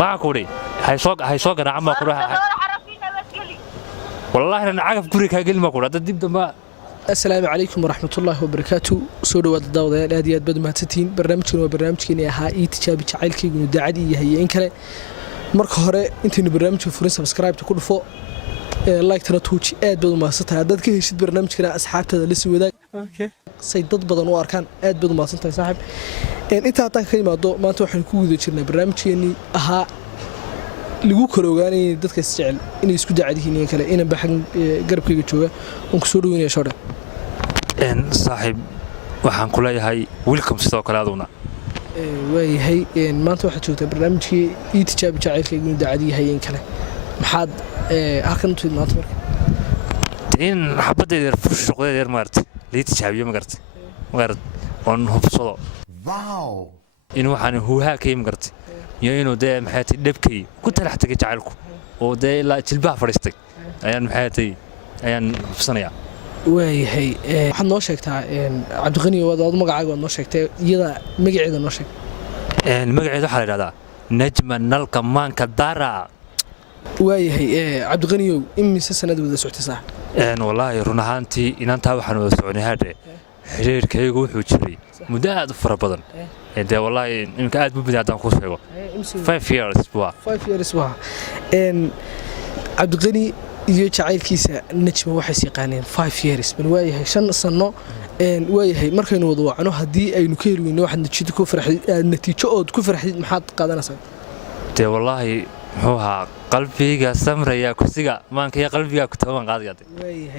ما كوري هاي صوق أنا عم أقول والله أنا عارف كوري كهجل ما كوري هذا ديب ما. السلام عليكم ورحمة الله وبركاته. سورة الدعوة هذه بدو ما تتين برنامجنا وبرنامجنا ها تجابي جعلك إنه داعي هي إن كلا مرك هراء أنت إنه برنامج فرن سبسكرايب تكون فوق لايك ترى توش بدو ما صرت هذا كه يشد برنامجنا أصحاب هذا اللي سوى ذاك. سيد ضد بدن وأركان بدو ما صرت صاحب. أنت أعطاك كلمة ضوء ما تروح نكود شرنا برنامج يعني ها lagu koroogaanay dadka isjecel inay isku daacadihiin kale inaan baxan garabkayga jooga oo ku soo dhaweynaa shooda saaxiib waxaan ku leeyahay welcome sidoo kale aduna waayahay maanta waxaad joogtaa barnaamijkii ii tijaabi jacaylkayga inuu daacadiyahay in kale maxaad halkan u timid maanta marka in xabadeeda furshadeeda maartay lii tijaabiyo magartay on hubsado wow in waxaan huuhaa ka yim gartay inuu dee maxay dhabkay ku talax tagay jacaylku oo dee la jilbaha fadhiistay ayaan hubsanayaa waayahay waxaad noo sheegtaa cabdiqani wadaad magacaaga noo sheegtay iyada magaceeda noo sheeg magaceeda waxa la yiraahdaa najma nalka maanka dara waayahay cabdiqani imise sanad wada socotay sax wallahi run ahaantii inantaa waxaan wada soconay hadhe xiriirkaygu wuxuu jiray muddo aad u fara badan ده والله يمكن قاعد ببدأ عدم خوفه 5 years بوا 5 years بوا إن عبد الغني يجعل كيسة نجمة واحد يقانين 5 years من وياه شن صنّا إن وياه مركين وضوء عنه هدي أي نكير وين واحد نتشيد كفر النتيجة أو كفر حديد محط قادنا سن ده والله هو قلبي قسم ريا كسيجا ما كي قلبي كتوان قاعد قاعد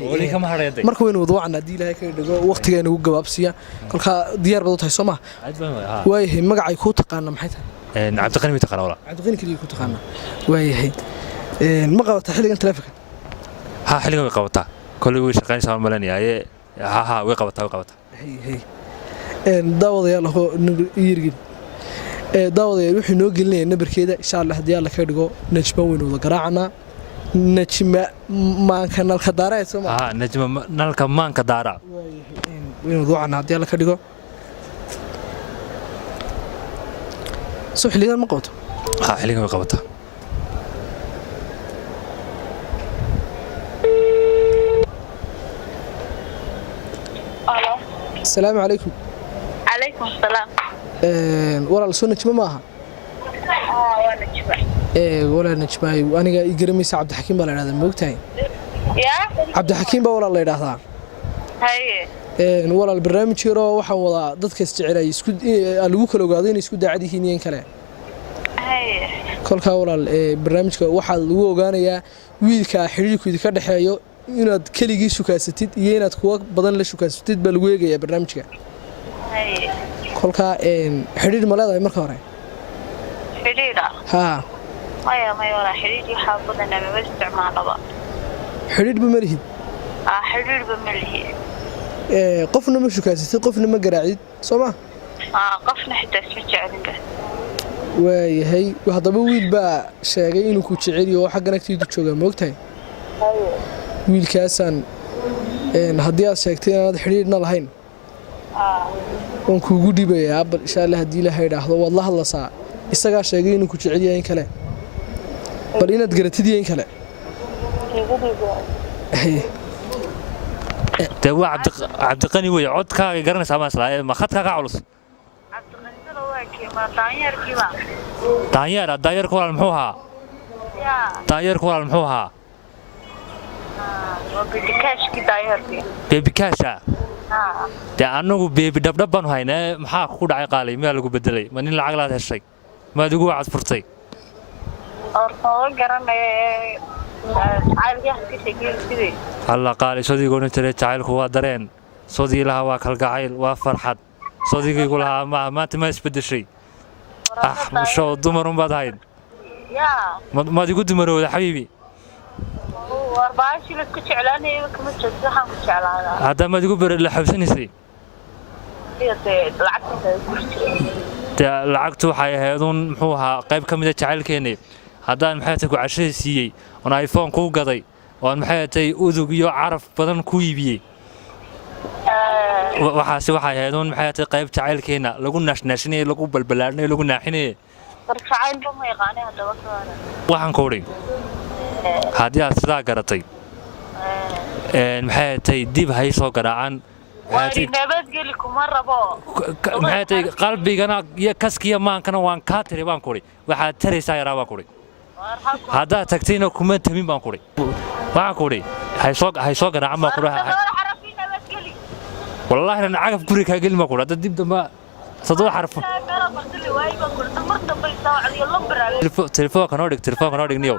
ولي كم هذا يدي مركين وضوء عنا دي لهيك وقت كان هو جواب سيا كل خا ديار بدو تحسمه وياه مجا يكون تقارن محيطها عبد الغني تقارن ولا عبد الغني كلي يكون تقارن وياه مجا تحلي أنت لافك ها حلي ويقوتها كل ويش قاين سام ملاني هاي ها ويقوتها هي داود يلا هو يرجع داود وحنا نوجلنا نبر كده إن شاء الله هدي الله كيرجو نجمة وينو ذكرعنا نجمة ما كان الخدارة سما نجمة نالك ما كدارة وينو ذوعنا هدي الله كيرجو صح لي المقوت حلي مقوتها السلام عليكم عليكم السلام ولا السنة معها ولا نجمة وأنا يجرمي عبد الحكيم ولا هذا موقتين يا عبد الحكيم ولا الله يرحمه هاي ولا البرنامج يرى وحولا ضد كاستعراء يسكت الوكل وقاعدين يسكت عاديين ينكله هاي كل كولا البرنامج واحد وقانا ويلك حريك ويلك ده حيو inaad kaligii shukaasatid iyo inaad kuwa badan la shukaasatid bal weegaya barnaamijka هاي kolka xiriir ma leedahay marka hore حريرة ها ما ولا حريري حافظنا ما استعمالها xiriir ba marihid حرير بملهي qofna ma shukaasatid qofna ma garaacid Soomaa قفنا حتى اسمك عندك waayahay hadaba wiil baa sheegay inuu ku jecel yahay oo xaggan agtiidu jooga moogtahay wiilkaasan haddii aad sheegtay inaad xiriirna lahayn waan kuugu dhibayaa bal insha Allah haddii ilaahay dhaahdo waad la hadlaysaa isagaa sheegay inuu ku jecel yahay in kale bal inaad garatid yahay in kale ده هو عبد الغني ويا عود كا يقرن سما سلا ما خد كا علص عبد الغني لواكي ما طاير كيما داير كولا المحوها يا داير كولا المحوها وبدكاش كي داير كي بيبي كاشا ده أنو بيبي دب بانو هاينا محا كود عقالي ما لقو بدلي ما نين العقلات هالشيء ما دقوا عاد فرصي أرفض قرن عارف يحكي شيء كذي الله قال صديق يقول ترى تعال هو درين صديق لها واكل قايل وفرحت صديق يقولها ما تمس بدي شيء شو دمرهم بعد هاي يا ما تقول دمروا يا حبيبي وأربعة شيء بس كنت إعلاني كم تجزها كنت إعلان هذا ما تقول بالحبسني سي lacagtu waxay ahaydun muxuu ahaa qayb ka mid ah jacaylkeena hadaan maxay tahay ku cashada siiyay oo iPhone ku gaday oo maxay tahay udug iyo caraf badan ku iibiyay waxaasi waxay ahaydun maxay tahay qayb jacaylkeena lagu naashnaashinay lagu balbalaarnay lagu naaxinay darjacayl ma yaqaanay hadaba kaara waxaan ku odhi haddii aad sidaa garatay maxay tahay dib hay soo garaacaan waari nabadgeli kuma rabo maxay tahay qalbigana iyo kaskiya maankana waan kaa tiri baan ku odhi waxaad taraysaa yaraa baan ku odhi haddaad tagtayna kuma tamin baan ku odhi waxaan ku odhi hay soo garaacaan baan ku odhi والله أنا عارف كوري كاجل ما كوري هذا ديب دم صدق حرف تلفون كنورك نيو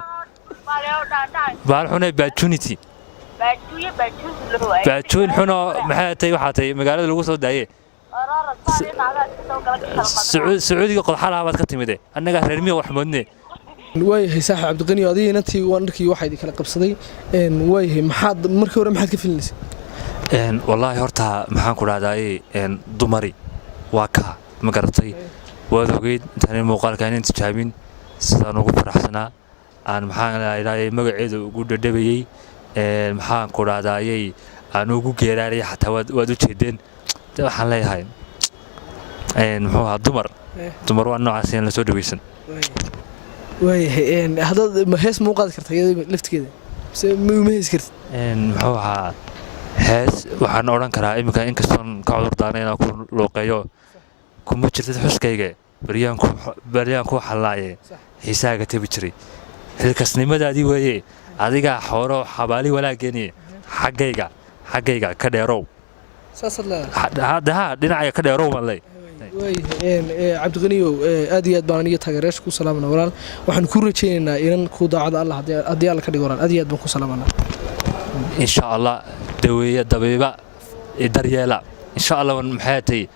بالحنا باتشونيتي باتشون حنا محاتي وحاتي مقالة الوصول دايه سعودي قد حالها بعد كتيمة أنا قاعد رميه وحمدني waayahay saaxiib cabdiqani adiga inantii wanarkii waxa idin kala qabsaday waayahay maxaad markii hore maxaad ka filinaysaa والله هرتا maxaan ku raadayay dumari waa ka ma garatay waad ogeyd intaan muuqaalka inaan tijaabin sidaan ugu faraxsanaa aan maxaan ilaahay magaceedu ugu dhadhabayay maxaan ku raadayay aan ugu geeraaray xataa waad u jeedeen waxaan leeyahay muxuu ahaa dumar waa noocaas in la soo dhaweysan waayahay haddaad hees ma u qaadi kartaa iyada laftigeeda mise ma hees kartid muxuu ahaa hees waxaan odhan karaa iminka inkastoon ka cudur daarnay inaan ku looqeeyo kuma jirtid xuskayga baryaan ku xallaaye xiisaaga tabi jiray xilkasnimadaadii weeye adigaa xooro xabaali walaageeniye xaggayga ka dheerow haddaha dhinacaya ka dheerow baan leey cabdiqaniyow aad iyo aad baan aniga taageerayaasha ku salaamana walaal waxaan ku rajaynaynaa inan ku daacada allah haddii alla ka dhigo walaal aad iyo aad baan ku salaamanaa إن شاء الله دوية دبيبة دريالة إن شاء الله من محياتي